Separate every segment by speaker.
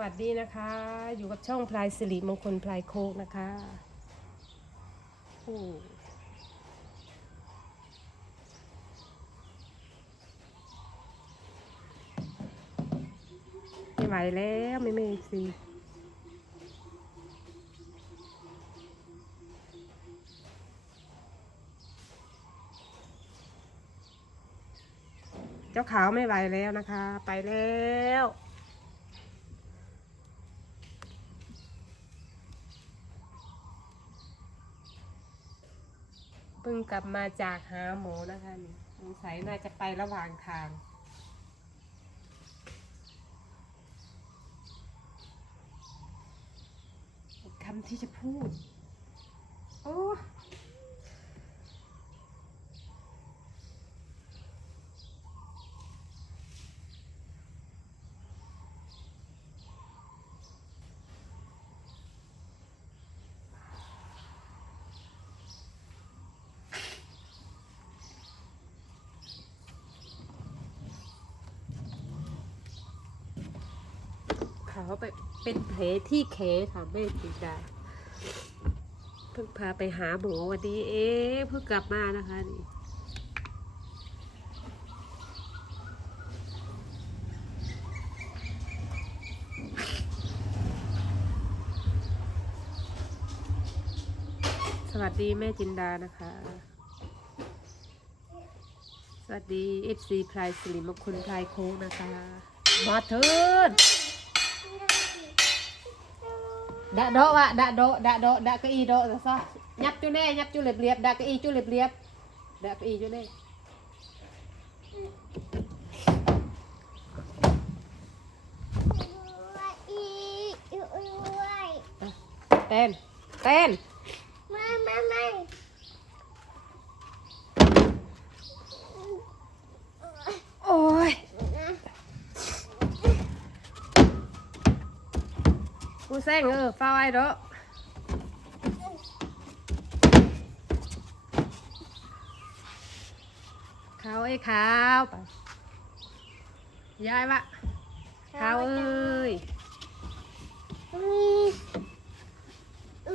Speaker 1: สวัสดีนะคะ อยู่กับช่องพลายสิริมงคลพลายโคกนะคะโอ้ไม่ไหวแล้วไม่ไม่สิเจ้าขาวไม่ไหวแล้วนะคะ ไปแล้ว พิ่งกลับมาจากหาหมอนะคะนี่สงสัยน่าจะไประหว่างทาง คำที่จะพูด โอ้ เขาไปเป็นแผลที่แขนค่ะแม่จิดาเพิ่งพาไปหาหมอวันนี้เอ๊เพิ่งกลับมานะคะนี่สวัสดีแม่จินดานะคะ สวัสดีเอฟซีพลายสิริมงคลพลายโค้งนะคะ มาเถิด ดะโดะวะดะโดะดะโดะดะเกะอีโดะซะซะยับจุแน่ยับจุเรียบเรียบๆดะเกูแซงเออฟ้าไว้เด้อขาวไอ้ขาวไปยายวะขาวเอ้ย
Speaker 2: วี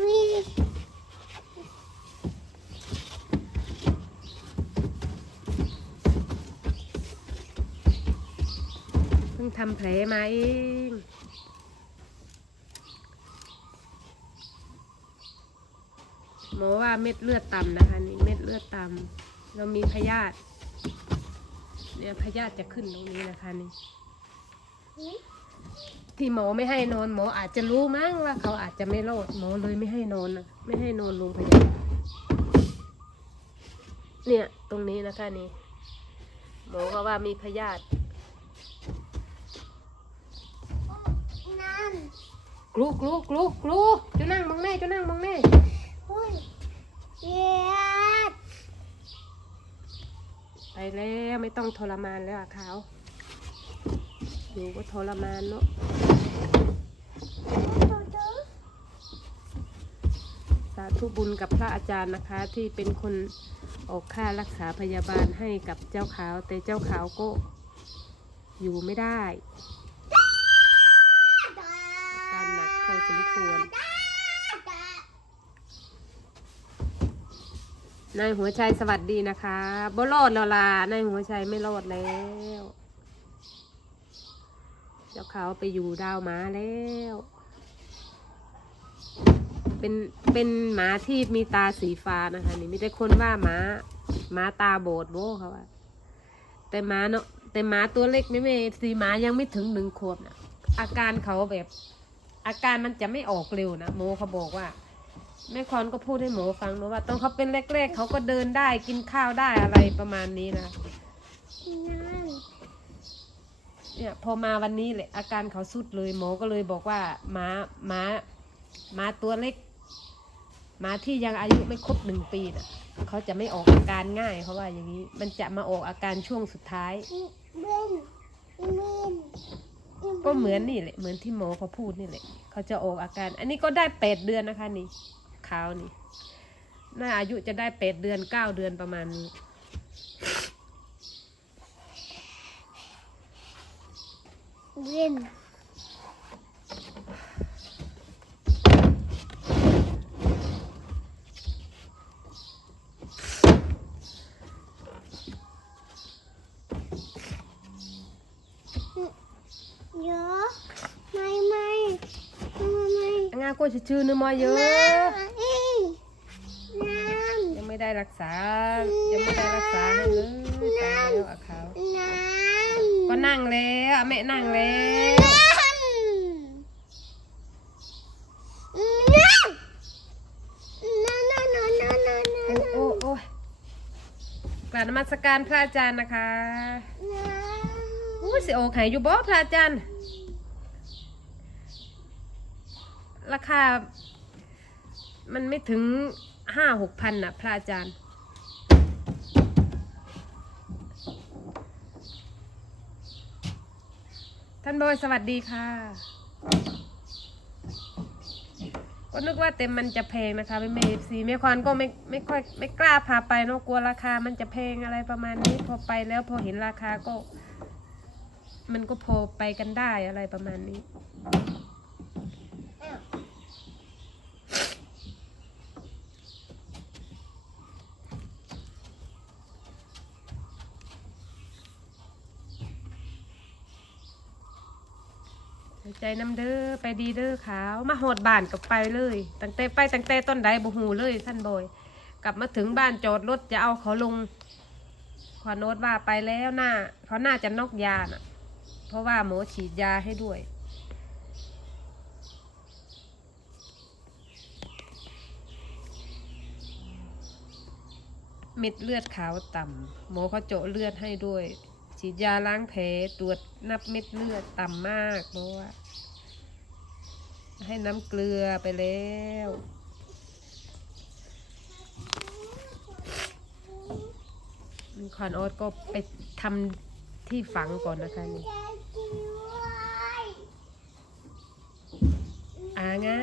Speaker 2: วี
Speaker 1: เพิ่งทำแผลมาเอง มอว่าเม็ดเลือดต่ำนะคะนี่เม็ดเลือดต่ำเรามีพยาธิเนี่ยพยาธิจะขึ้นตรงนี้นะคะนี่ที่หมอไม่ให้นอนหมออาจจะรู้มั้งว่าเขาอาจจะไม่รอดหมอเลยไม่ให้นอนนะไม่ให้นอนโรงพยาบาลเนี่ยตรงนี้นะคะนี่หมอก็ว่ามีพยาธิ
Speaker 2: นั่น
Speaker 1: กลูกลูกลูกลูกจะนั่งมองแน่จะนั่งมองแน่
Speaker 2: อุ้ยเย็ด
Speaker 1: ไปแล้วไม่ต้องทรมานแล้วอะขาวหนูก็ทรมานเนาะ
Speaker 2: ดูดู
Speaker 1: สาธุบุญกับพระอาจารย์นะคะ ที่เป็นคนออกค่ารักษาพยาบาลให้กับเจ้าขาว แต่เจ้าขาวก็อยู่ไม่ได้ อาการหนักพอสมควร นายหัวใจสวัสดีนะคะบ่รอดแล้วล่ะนายหัวใจไม่รอดแล้วเจ้าเขาไปอยู่ดาวหมาแล้ว เป็นเป็นหมาที่มีตาสีฟ้านะคะ นี่มีแต่คนว่าหมาหมาตาโบดโบ้เขาว่าแต่หมาเนาะแต่หมาตัวเล็กไม่ไม่สีหมายังไม่ถึงหนึ่งขวบนะอาการเขาแบบ อาการมันจะไม่ออกเร็วนะโมเขาบอกว่า แม่คอนก็พูดให้หมอฟังนะว่าตอนเขาเป็นแรกๆเขาก็เดินได้กินข้าวได้อะไรประมาณนี้นะเนี่ยพอมาวันนี้แหละอาการเขาสุดเลยหมอก็เลยบอกว่าหมาหมาหมาตัวเล็กหมาที่ยังอายุไม่ครบหนึ่งปีน่ะเขาจะไม่ออกอาการง่ายเขาว่าอย่างนี้ มันจะมาออกอาการช่วงสุดท้าย ก็เหมือนนี่แหละเหมือนที่หมอเขาพูดนี่แหละเขาจะออกอาการ อันนี้ก็ได้แปดเดือนนะคะนี่ ขาวนี่ น่าอายุจะได้แปดเดือนเก้าเดือนประมาณนี้
Speaker 2: เย็นเยอะไม่ไม่
Speaker 1: ก็จะชื่อนึกมาเยอะ
Speaker 2: น้ำ
Speaker 1: ยังไม่ได้รักษา ยังไม่ได้รักษาให้เลยตายแล้วอะเขา
Speaker 2: น้ำ
Speaker 1: ก็นั่งแล้วอะแม่นั่งแล้ว
Speaker 2: น้ำน้ำน้ำน้ำน้ำน้ำ
Speaker 1: โอ้โอ้โอ้ยกราบนมัสการพระอาจารย์นะคะอู้สิโอไข่อยู่บ่พระอาจารย์ ราคา มันไม่ถึงห้าหกพันน่ะพระอาจารย์ ท่านบอยสวัสดีค่ะ ก็นึกว่าเต็มมันจะแพงนะคะไม่เมฟซีแม่ควานก็ไม่ไม่ค่อยไม่กล้าพาไปเนาะกลัวราคามันจะแพงอะไรประมาณนี้พอไปแล้วพอเห็นราคาก็ มันก็พอไปกันได้อะไรประมาณนี้ ใจน้ำเด้อไปดีเด้อขาว มาโหดบ้านกับไปเลย ตั้งแต่ไปตั้งแต่ต้นใดบ่หูเลยท่านบอย กลับมาถึงบ้านจอดรถจะเอาเขาลง ขอโน้ตว่าไปแล้วน่าเขาน่าจะนอกยาน่ะ เพราะว่าหมอฉีดยาให้ด้วยเม็ดเลือดขาวต่ำหมอเขาเจาะเลือดให้ด้วย ฉีดยาล้างแผลตรวจนับเม็ดเลือดต่ำมากเพราะว่า ให้น้ำเกลือไปแล้วคอนโอ๊ตก็ไปทำที่ฝังก่อนนะคะนี่อางา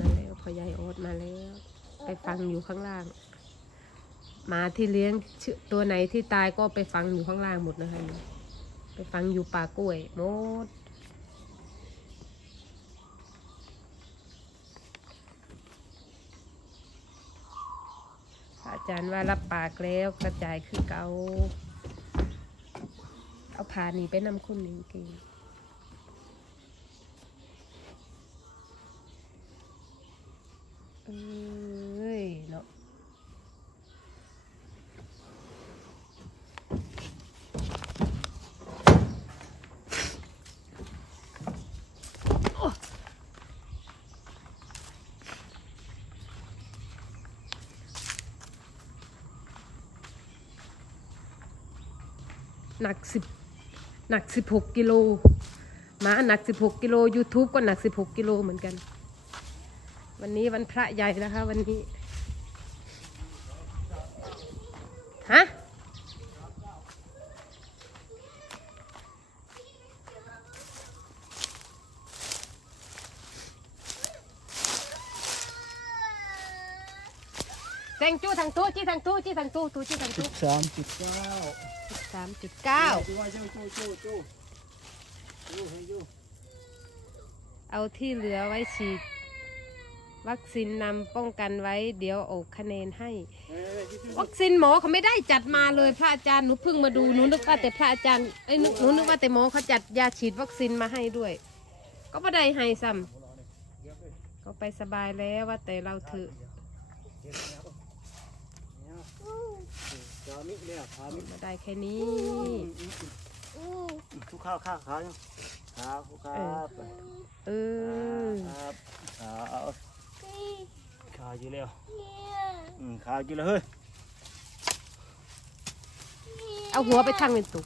Speaker 1: มาแล้วพอยายโอ๊ตมาแล้ว ไปฟังอยู่ข้างล่าง หมาที่เลี้ยงชื่อตัวไหนที่ตายก็ไปฟังอยู่ข้างล่างหมดนะคะไปฟังอยู่ป่ากล้วยหมดอาจารย์ว่ารับปากแล้วกระจายคือเกาเอาพาหนีไปนำคุณหนึ่งกีเอ้ยเนาะ หนักสิบหนักสิบหกกิโลหมาหนักสิบหกกิโล YouTube ก็หนักสิบหกกิโลเหมือนกัน วันนี้วันพระใหญ่นะคะ วันนี้ฮะแตงจู้ทางตู้จี้ทางตู้จี้ทางตู้ตู้จี้ทางตู้
Speaker 3: บสามจุดเก้า
Speaker 1: สามจุดเก้าเอาที่เหลือไว้ฉีด วัคซีนนำป้องกันไว้เดี๋ยวออกคะแนนให้ วัคซีนหมอเขาไม่ได้จัดมาเลยพระอาจารย์หนูเพิ่งมาดูหนูนึกว่าแต่พระอาจารย์ไอ้หนูหนูนึกว่าแต่หมอเขาจัดยาฉีดวัคซีนมาให้ด้วย ก็ไม่ได้ให้ซ้ำก็ไปสบายแล้วว่าแต่เราถือ
Speaker 3: จามิเนี่ยขามิ
Speaker 1: มาได้แค่นี้
Speaker 3: ทุกข้าวข้าวขาอยู่ขาทุกข้าว
Speaker 1: เออ
Speaker 3: ครับขาขาอยู่แล้วอืมขาอยู่แล้วเฮ้ย
Speaker 1: เอาหัวไปทางเป็นตุก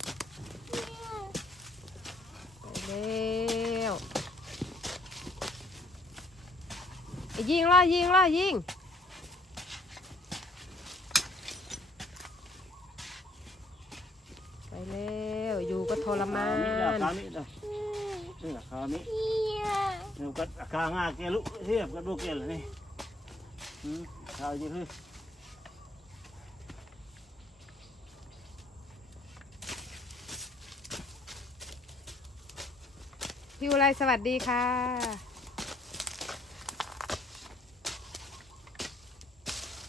Speaker 1: ไปแล้วไอ้ยิงล่ะยิงล่ะยิง ไป แล้วอยู่ก็ทรมา
Speaker 3: ขามิแล้ว
Speaker 1: น
Speaker 3: ขามิแล้วนี่ขามิเนี่ยก็ขางาแกลุเทียบกับลูกแกเลยนี่อืมขาอยู่เฮ้ย
Speaker 1: พี่อุไรสวัสดีค่ะ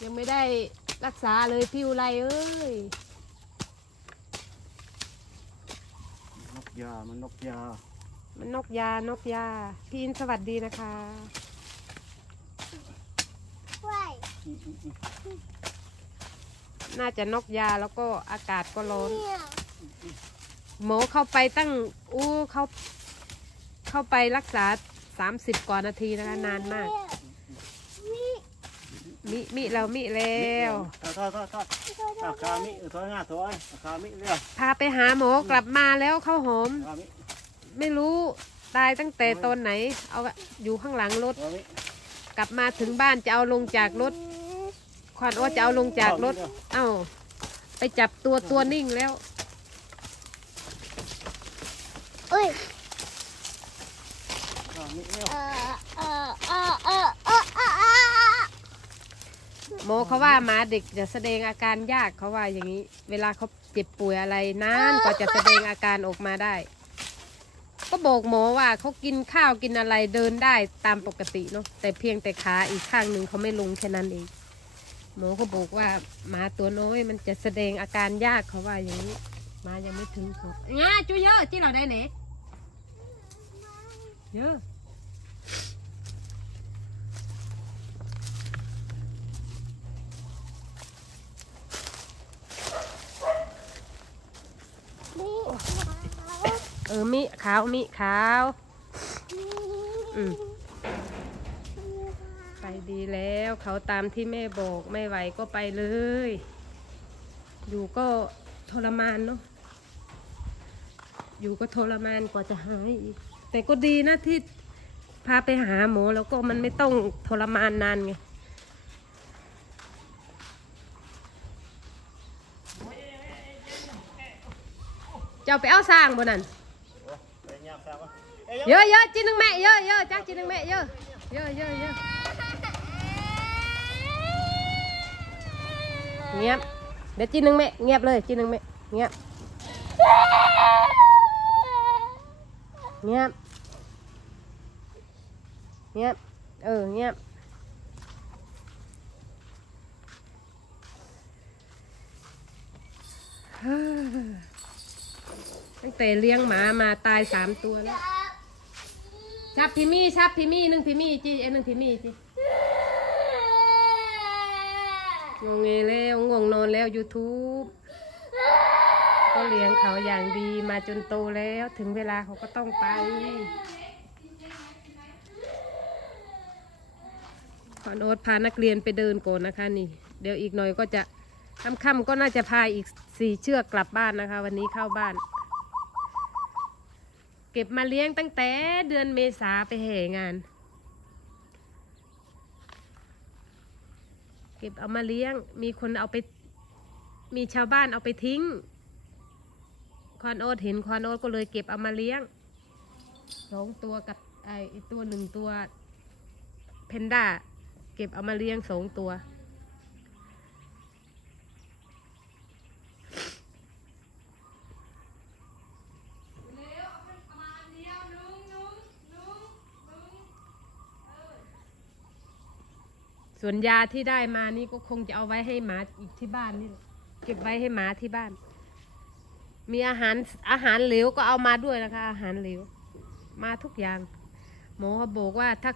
Speaker 1: ยังไม่ได้รักษาเลยพี่อุไรเอ้ย
Speaker 3: นก ยา มันนกยา
Speaker 1: มันนกยานกยา พี่อินสวัสดีนะคะ
Speaker 2: ว่าย
Speaker 3: อืมอืมอืม
Speaker 1: น่าจะนกยาแล้วก็อากาศก็ร้อน
Speaker 2: เนี่ย
Speaker 1: หมอเข้าไปตั้งอู้เขาเข้าไปรักษาสามสิบกว่านาทีนะคะนานมาก
Speaker 2: นี่
Speaker 1: มิมิเรามิแล้ว
Speaker 3: ทอดทอดทอดทอดอาคามิเออทอดง่ายทอดอาคามิเร็ว
Speaker 1: พาไปหาหมอกลับมาแล้วเข้าวหอม
Speaker 3: อาคามิ
Speaker 1: ไม่รู้ตายตั้งแต่ตอนไหน เอาอยู่ข้างหลังรถ
Speaker 3: อาคามิ
Speaker 1: กลับมาถึงบ้านจะเอาลงจากรถ ควานโอตจะเอาลงจากรถ เอ้า ไปจับตัวตัวนิ่งแล้ว
Speaker 2: เอ้ย
Speaker 3: อาคามิเร็ว
Speaker 2: เออเออเออเออเออเออเออ
Speaker 1: หมอเขาว่าหมาเด็กจะแสดงอาการยากเขาว่าอย่างนี้ เวลาเขาเจ็บป่วยอะไรนานกว่าจะแสดงอาการออกมาได้ ก็บอกหมอว่าเขากินข้าวกินอะไรเดินได้ตามปกติเนาะแต่เพียงแต่ขาอีกข้างหนึ่งเขาไม่ลงแค่นั้นเองหมอเขาบอกว่าหมาตัวน้อยมันจะแสดงอาการยากเขาว่าอย่างนี้หมายังไม่ถึงขวบง่าจุเยอะที่เราได้เน็กเยอะ เออมิขาวมิขาวอืมไปดีแล้วเขาตามที่แม่บอกไม่ไหวก็ไปเลย อยู่ก็ทรมานเนาะอยู่ก็ทรมานกว่าจะหายอีกแต่ก็ดีนะที่พาไปหาหมอแล้วก็มันไม่ต้องทรมานนานไงจะเอาไปเอาสร้างบนนั้น
Speaker 3: ไปย่างข้าววะ
Speaker 1: เยอะเยอะจีนึงแม่เยอะเยอะ ตั้งแต่เลี้ยงหมามาตายสามตัวแล้วชับพิมี่ชับพิมี่หนึ่งพิมี่จีไอหนึ่งพิมี่จีงงเงแล้วง่วงนอนแล้ว YouTube ก็เลี้ยงเขาอย่างดีมาจนโตแล้ว ถึงเวลาเขาก็ต้องไปขอโนตพานักเรียนไปเดินก่อนนะคะนี่ เดี๋ยวอีกหน่อยก็จะค่ำๆก็น่าจะพาอีกสี่เชือกกลับบ้านนะคะ วันนี้เข้าบ้าน เก็บมาเลี้ยงตั้งแต่เดือนเมษาไปแห่งาน เก็บเอามาเลี้ยง มีคนเอาไป มีชาวบ้านเอาไปทิ้ง ควานโอดเห็นควานโอดก็เลยเก็บเอามาเลี้ยงสองตัวกับไอตัวหนึ่งตัวเพนด้า เก็บเอามาเลี้ยงสองตัว ส่วนยาที่ได้มานี่ก็คงจะเอาไว้ให้หมาอีกที่บ้านนี่แหละเก็บไว้ให้หมาที่บ้าน มีอาหารอาหารเหลวก็เอามาด้วยนะคะ อาหารเหลว มาทุกอย่าง หมอเขาบอกว่าถ้า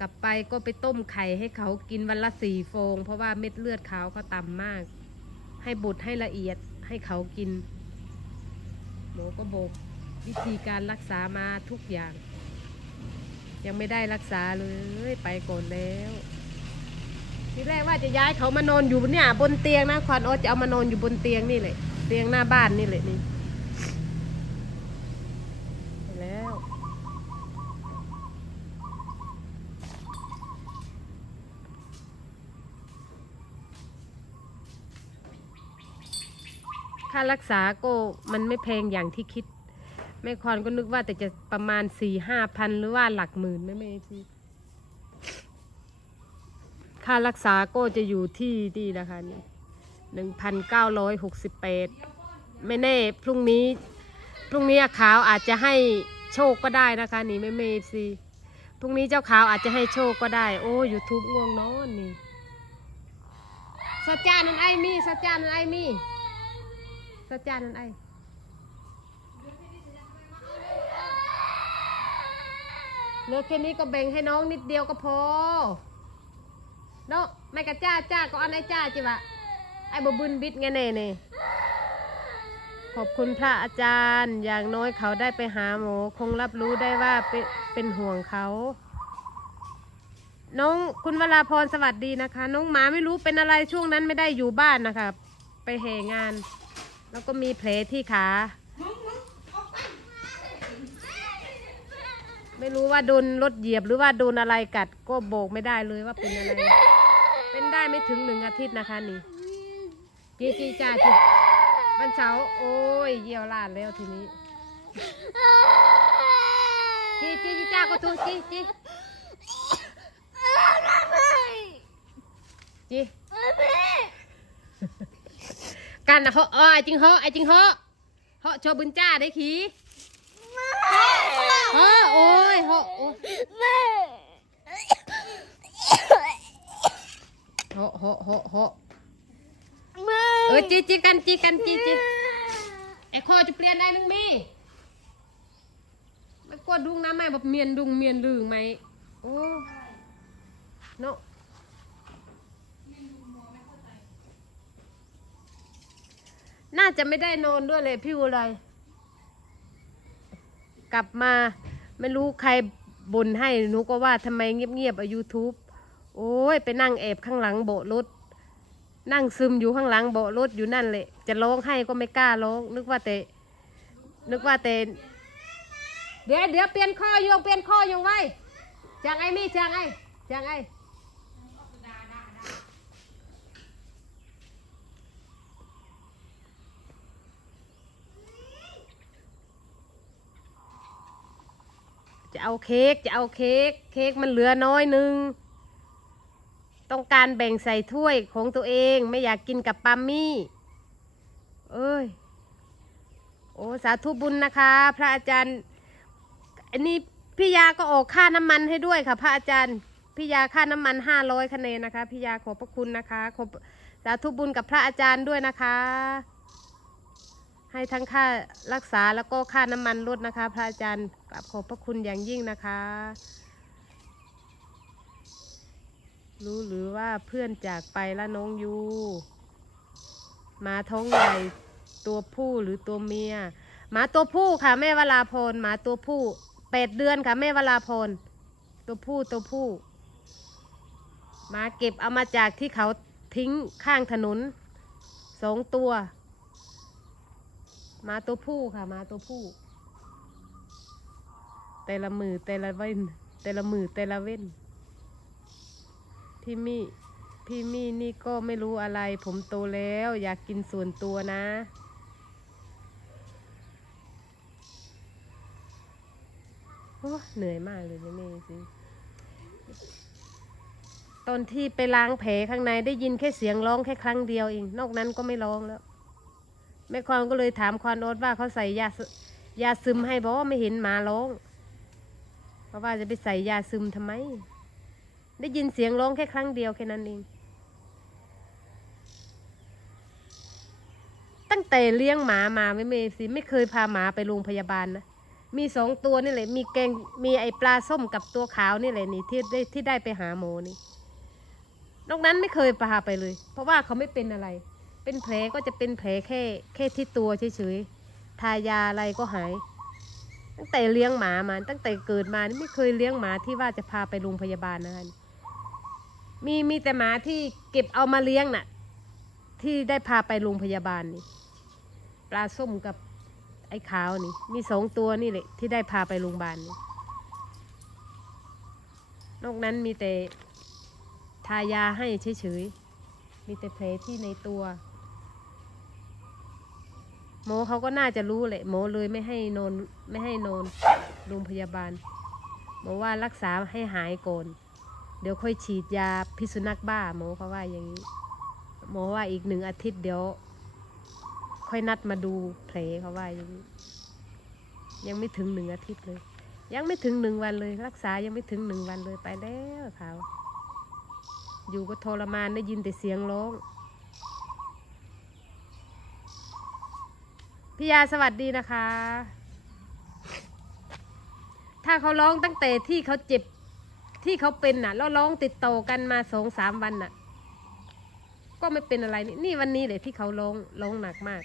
Speaker 1: กลับไปก็ไปต้มไข่ให้เขากินวันละสี่ฟอง เพราะว่าเม็ดเลือดขาวเขาต่ำมาก ให้บดให้ละเอียดให้เขากินหมอก็บอกวิธีการรักษามาทุกอย่าง ยังไม่ได้รักษาเลยไปก่อนแล้ว ทีแรกว่าจะย้ายเขามานอนอยู่เนี่ยบนเตียงนะควานโอตจะเอามานอนอยู่บนเตียงนี่แหละเตียงหน้าบ้านนี่แหละนี่แล้วค่ารักษาก็มันไม่แพงอย่างที่คิดแม่ควนก็นึกว่าแต่จะประมาณสี่ห้าพันหรือว่าหลักหมื่นไม่ไม่ที่ ค่ารักษาก็จะอยู่ที่นี่นะคะนี่หนึ่งพันเก้าร้อยหกสิบแปดไม่แน่พรุ่งนี้ พรุ่งนี้ขาวอาจจะให้โชคก็ได้นะคะ นี่ไม่เมซีพรุ่งนี้เจ้าขาวอาจจะให้โชคก็ได้ โอ้ยูทูบง่วงนอนนี่สัจจานันไอมีสัจจานันไอมีสัจจานันไอเหลือแค่นี้ก็แบ่งให้น้องนิดเดียวก็พอ เนาะไม่กะจ้าจ้าก็อันไอ้จ้าจิวะไอ้บบุญบิดไงเน่เน่ขอบคุณพระอาจารย์อย่างน้อยเขาได้ไปหาหมอคงรับรู้ได้ว่าเป็นเป็นห่วงเขา น้องคุณวราพรสวัสดีนะคะ น้องหมาไม่รู้เป็นอะไรช่วงนั้นไม่ได้อยู่บ้านนะคะ ไปแห่งาน แล้วก็มีแผลที่ขาไม่รู้ว่าโดนรถเหยียบหรือว่าโดนอะไรกัดก็บอกไม่ได้เลยว่าเป็นอะไร ไม่ถึงหนึ่งอาทิตย์นะคะนี่จีจีจ้าจีวันเสาร์โอ้ยเยี่ยวลาดแล้วทีนี้จีจีจีจ้าก็ทูจีจีจีกันนะเหาะเออไอจริงเหาะไอจริงเหาะเหาะโชว์บุญจ้าได้ขี่เหาะโอ้ยเหาะโอ้ เหาะเหาะเหาะเหาะเออจีจีกันจีกันจีจีไอคอจะเปลี่ยนได้นึงมีไม่กลัวดุงนะไม่แบบเมียนดุงเมียนลืงไหมโอ้เนาะน่าจะไม่ได้นอนด้วยเลยพี่อุไรกลับมาไม่รู้ใครบ่นให้หนูก็ว่าทำไมเงียบๆอะยูทูบ โอ้ยไปนั่งแอบข้างหลังโบรถ นั่งซึมอยู่ข้างหลังโบรถอยู่นั่นแหละ จะร้องให้ก็ไม่กล้าร้อง นึกว่าแต่ นึกว่าแต่ เดี๋ยวเดี๋ยวเปลี่ยนข้อโยงเปลี่ยนข้อโยงไว้จางไอ้มี่จางไอ้จางไอ้จะเอาเค้กจะเอาเค้กเค้กมันเหลือน้อยหนึง ต้องการแบ่งใส่ถ้วยของตัวเองไม่อยากกินกับปามี่ เอ้ย โอ้สาธุบุญนะคะ พระอาจารย์ อันนี้พี่ยาก็ออกค่าน้ำมันให้ด้วยค่ะ พระอาจารย์พี่ยาค่าน้ำมันห้าร้อยคะแนนนะคะพี่ยาขอบพระคุณนะคะขอบสาธุบุญกับพระอาจารย์ด้วยนะคะ ให้ทั้งค่ารักษาแล้วก็ค่าน้ำมันลดนะคะ พระอาจารย์กราบขอบพระคุณอย่างยิ่งนะคะ รู้หรือว่าเพื่อนจากไปแล้วน้องยู มาท้องใหญ่ตัวผู้หรือตัวเมียหมาตัวผู้ค่ะแม่วราพรหมาตัวผู้แปดเดือนค่ะแม่วราพรตัวผู้ตัวผู้มาเก็บเอามาจากที่เขาทิ้งข้างถนนสองตัวมาตัวผู้ค่ะมาตัวผู้ แต่ละมือแต่ละเว้นแต่ละมือแต่ละเว้น พี่มี่พี่มี่นี่ก็ไม่รู้อะไร ผมโตแล้ว อยากกินส่วนตัวนะ โอ้เหนื่อยมากเลยนะเมย์สิตอนที่ไปล้างแผลข้างในได้ยินแค่เสียงร้องแค่ครั้งเดียวเองนอกนั้นก็ไม่ร้องแล้วแม่ควานก็เลยถามควานโอ๊ตว่าเขาใส่ยายาซึมให้บอกว่าไม่เห็นหมาร้องเพราะว่าจะไปใส่ยาซึมทำไม ได้ยินเสียงร้องแค่ครั้งเดียวแค่นั้นเอง ตั้งแต่เลี้ยงหมามาไม่เมสิไม่เคยพาหมาไปโรงพยาบาลนะ มีสองตัวนี่แหละ มีแกง มีไอปลาส้มกับตัวขาวนี่แหละนี่ที่ได้ที่ได้ไปหาหมอนี่ นอกนั้นไม่เคยพาไปเลย เพราะว่าเขาไม่เป็นอะไร เป็นแผลก็จะเป็นแผลแค่แค่ที่ตัวเฉยๆ ทายาอะไรก็หายตั้งแต่เลี้ยงหมามาตั้งแต่เกิดมานี่ไม่เคยเลี้ยงหมาที่ว่าจะพาไปโรงพยาบาลนะคะ มีมีแต่หมาที่เก็บเอามาเลี้ยงน่ะ ที่ได้พาไปโรงพยาบาลนี่ ปลาส้มกับไอ้ขาวนี่ มีสองตัวนี่แหละที่ได้พาไปโรงพยาบาลนี่ นอกนั้นมีแต่ทายาให้เฉยๆ มีแต่แผลที่ในตัวหมอเขาก็น่าจะรู้แหละหมอเลยไม่ให้นอนไม่ให้นอนโรงพยาบาลหมอว่ารักษาให้หายก่อน เดี๋ยวค่อยฉีดยาพิษสุนัขบ้าหมอเขาว่าอย่างนี้ หมอว่าอีกหนึ่งอาทิตย์เดี๋ยว ค่อยนัดมาดูแผลเขาว่าอย่างนี้ ยังไม่ถึงหนึ่งอาทิตย์เลย ยังไม่ถึงหนึ่งวันเลย รักษายังไม่ถึงหนึ่งวันเลยไปแล้วเขาอยู่ก็ทรมานได้ยินแต่เสียงร้องพี่ยาสวัสดีนะคะ ถ้าเขาร้องตั้งแต่ที่เขาเจ็บ ที่เขาเป็นน่ะแล้วร้องติดต่อกันมาสองสามวันน่ะ ก็ไม่เป็นอะไรนี่นี่วันนี้เลยที่เขาร้องร้องหนักมาก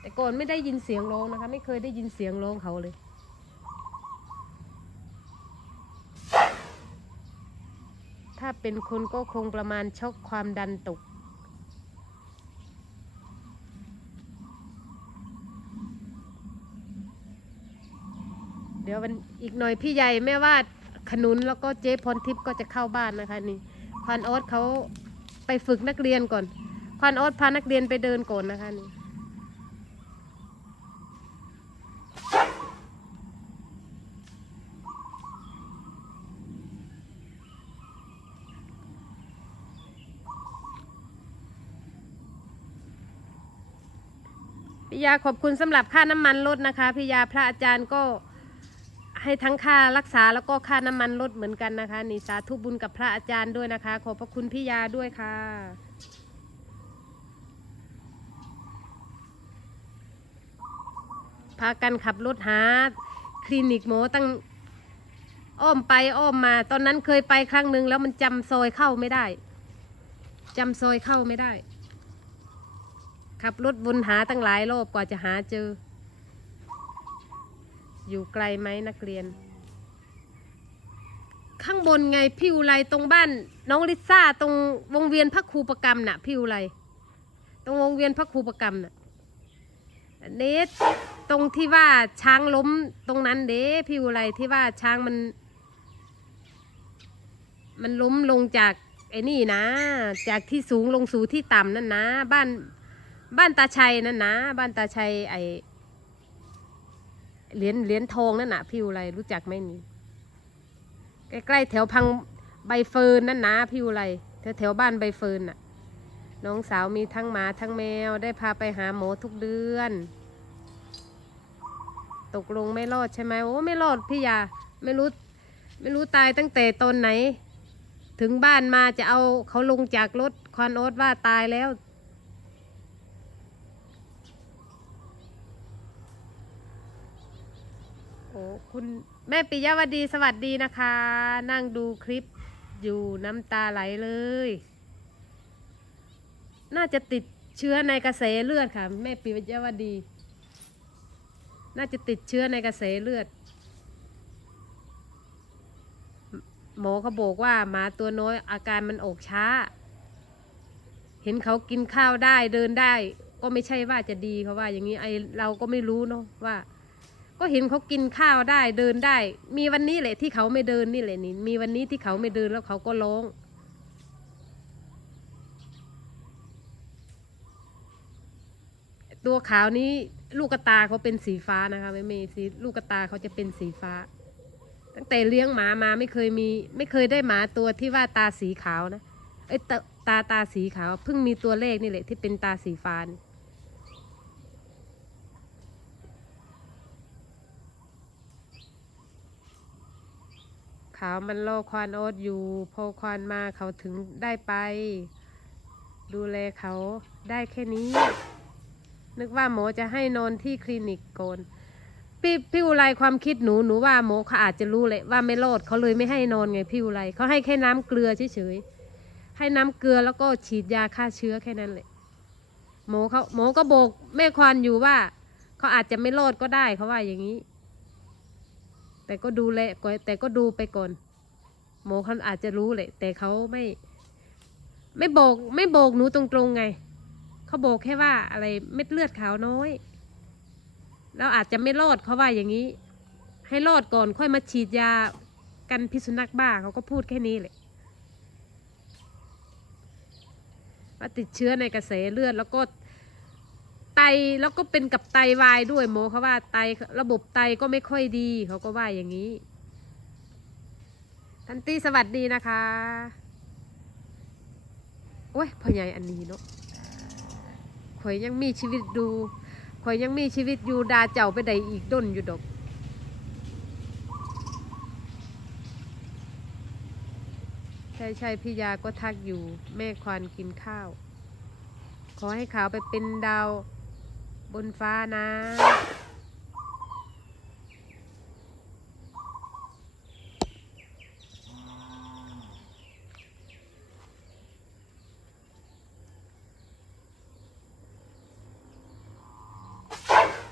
Speaker 1: แต่ก่อนไม่ได้ยินเสียงร้องนะคะ ไม่เคยได้ยินเสียงร้องเขาเลยถ้าเป็นคนก็คงประมาณช็อกความดันตก เดี๋ยววันอีกหน่อยพี่ใหญ่แม่วาด ขนุนแล้วก็เจ๊พรทิพย์ก็จะเข้าบ้านนะคะนี่ควานโอ๊ตเขาไปฝึกนักเรียนก่อนควานโอ๊ตพานักเรียนไปเดินก่อนนะคะนี่พี่ยาขอบคุณสำหรับค่าน้ำมันลดนะคะพี่ยาพระอาจารย์ก็ ให้ทั้งค่ารักษาแล้วก็ค่าน้ำมันลดเหมือนกันนะคะ นี่สาธุบุญกับพระอาจารย์ด้วยนะคะ ขอบพระคุณพี่ยาด้วยค่ะพากันขับรถหาคลินิกหมอตั้งอ้อมไปอ้อมมา ตอนนั้นเคยไปครั้งหนึ่งแล้วมันจำซอยเข้าไม่ได้จำซอยเข้าไม่ได้ ขับรถวนหาตั้งหลายรอบกว่าจะหาเจอ อยู่ไกลไหมนักเรียน ข้างบนไงพี่อุไรตรงบ้าน น้องลิซ่าตรงวงเวียนพระครูประกรรมน่ะพี่อุไรตรงวงเวียนพระครูประกรรมน่ะเนสตรงที่ว่าช้างล้มตรงนั้นเด้พี่อุไรที่ว่าช้างมัน มันล้มลงจากไอ้นี่นะ จากที่สูงลงสู่ที่ต่ำนั่นนะ บ้านบ้านตาชัยนั่นนะ บ้านตาชัยไอ เหรียญเหรียญทองนั่นน่ะพี่อุไรรู้จักไหมนี่ใกล้ๆแถวพังใบเฟิร์นนั่นนะพี่อุไรแถวแถวบ้านใบเฟิร์นน่ะ น้องสาวมีทั้งหมาทั้งแมวได้พาไปหาหมอทุกเดือน ตกลงไม่รอดใช่ไหมโอ้ไม่รอดพี่ยาไม่รู้ไม่รู้ตายตั้งแต่ตอนไหน ถึงบ้านมาจะเอาเขาลงจากรถควันโอ๊ตว่าตายแล้ว โอ้ คุณแม่ปิยวดีสวัสดีนะคะ นั่งดูคลิปอยู่น้ำตาไหลเลย น่าจะติดเชื้อในกระแสเลือดค่ะ แม่ปิยวดี น่าจะติดเชื้อในกระแสเลือด หมอเขาบอกว่าหมาตัวน้อยอาการมันออกช้า เห็นเขากินข้าวได้เดินได้ ก็ไม่ใช่ว่าจะดีเขาว่าอย่างนี้ไอเราก็ไม่รู้เนาะว่า ก็เห็นเขากินข้าวได้เดินได้ มีวันนี้แหละที่เขาไม่เดินนี่แหละนี่มีวันนี้ที่เขาไม่เดินแล้วเขาก็ร้อง ตัวขาวนี้ลูกตาเขาเป็นสีฟ้านะคะไม่เมสีลูกตาเขาจะเป็นสีฟ้า ตั้งแต่เลี้ยงหมามาไม่เคยมี ไม่เคยได้หมาตัวที่ว่าตาสีขาวนะเอ้ตาตาตาสีขาวเพิ่งมีตัวเลขนี่แหละที่เป็นตาสีฟ้านี่ ขาวมันโลควานโอ๊ตอยู่ พอควานมาเขาถึงได้ไป ดูแลเขาได้แค่นี้ นึกว่าหมอจะให้นอนที่คลินิกโกนพี่พี่อุไรความคิดหนูหนูว่าหมอเขาอาจจะรู้เลยว่าไม่รอดเขาเลยไม่ให้นอนไงพี่อุไรเขาให้แค่น้ำเกลือเฉยๆให้น้ำเกลือแล้วก็ฉีดยาฆ่าเชื้อแค่นั้นแหละหมอเขาหมอก็บอกแม่ควานอยู่ว่าเขาอาจจะไม่รอดก็ได้เขาว่าอย่างนี้ แต่ก็ดูแลก่อนแต่ก็ดูไปก่อน หมอเขาอาจจะรู้แหละแต่เขาไม่ ไม่บอกไม่บอกหนูตรงๆไงเขาบอกแค่ว่าอะไรเม็ดเลือดขาวน้อย แล้วอาจจะไม่รอดเขาว่าอย่างนี้ ให้รอดก่อนค่อยมาฉีดยากันพิษสุนัขบ้าเขาก็พูดแค่นี้แหละว่าติดเชื้อในกระแสเลือดแล้วก็ ไตแล้วก็เป็นกับไตวายด้วยหมอเขาว่าไตระบบไตก็ไม่ค่อยดี เขาก็ว่าอย่างนี้ ทันตีสวัสดีนะคะ โอ้ยพ่อใหญ่อันนี้เนาะข่อยยังมีชีวิตดูข่อยยังมีชีวิตอยู่ดาเจ้าไปใดอีกด้นอยู่ดอกใช่ใช่พี่ยาก็ทักอยู่แม่ควานกินข้าว ขอให้ขาวไปเป็นดาว บนฟ้านะ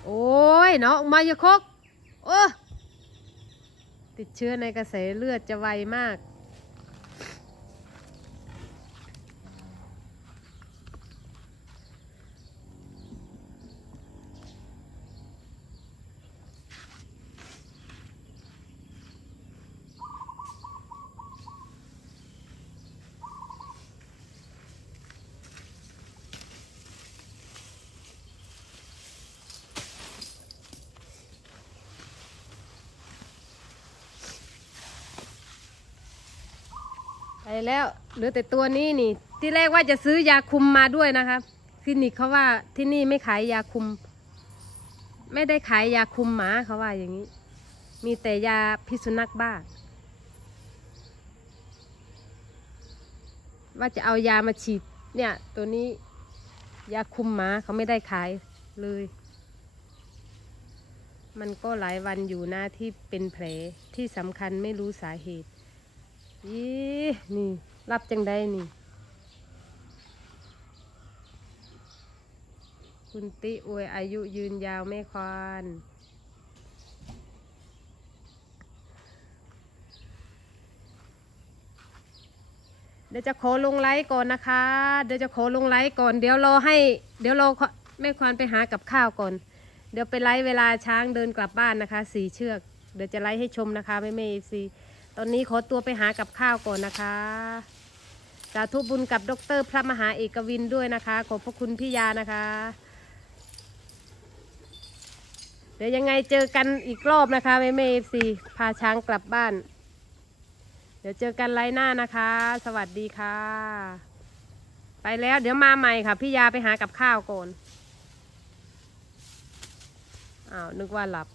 Speaker 1: โอ้ยน้องมาอย่าคกโอ้ติดเชื้อในกระแสเลือดจะไวมาก ไปแล้วเหลือแต่ตัวนี้นี่ ที่แรกว่าจะซื้อยาคุมมาด้วยนะคะคลินิกเขาว่าที่นี่ไม่ขายยาคุม ไม่ได้ขายยาคุมหมาเขาว่าอย่างนี้ มีแต่ยาพิษสุนัขบ้า ว่าจะเอายามาฉีดเนี่ยตัวนี้ยาคุมหมาเขาไม่ได้ขายเลย มันก็หลายวันอยู่นะที่เป็นแผลที่สำคัญไม่รู้สาเหตุ ยี่นี่รับจังได้นี่ คุณติอวยอายุยืนยาวแม่ควานเดี๋ยวจะขอลงไลฟ์ก่อนนะคะ เดี๋ยวจะขอลงไลฟ์ก่อน เดี๋ยวรอให้ เดี๋ยวรอแม่ควานไปหากับข้าวก่อน เดี๋ยวไปไลฟ์เวลาช้างเดินกลับบ้านนะคะ สีเชือก เดี๋ยวจะไลฟ์ให้ชมนะคะแม่เมย์ซี ตอนนี้ขอตัวไปหากับข้าวก่อนนะคะสาธุบุญกับดรพระมหาเอกวินด้วยนะคะ ขอบพระคุณพี่ยานะคะ เดี๋ยวยังไงเจอกันอีกรอบนะคะแม่เมฟซีพาช้างกลับบ้าน เดี๋ยวเจอกันไลน์หน้านะคะ สวัสดีค่ะ ไปแล้วเดี๋ยวมาใหม่ค่ะพี่ยาไปหากับข้าวก่อนอ้าวนึกว่าหลับ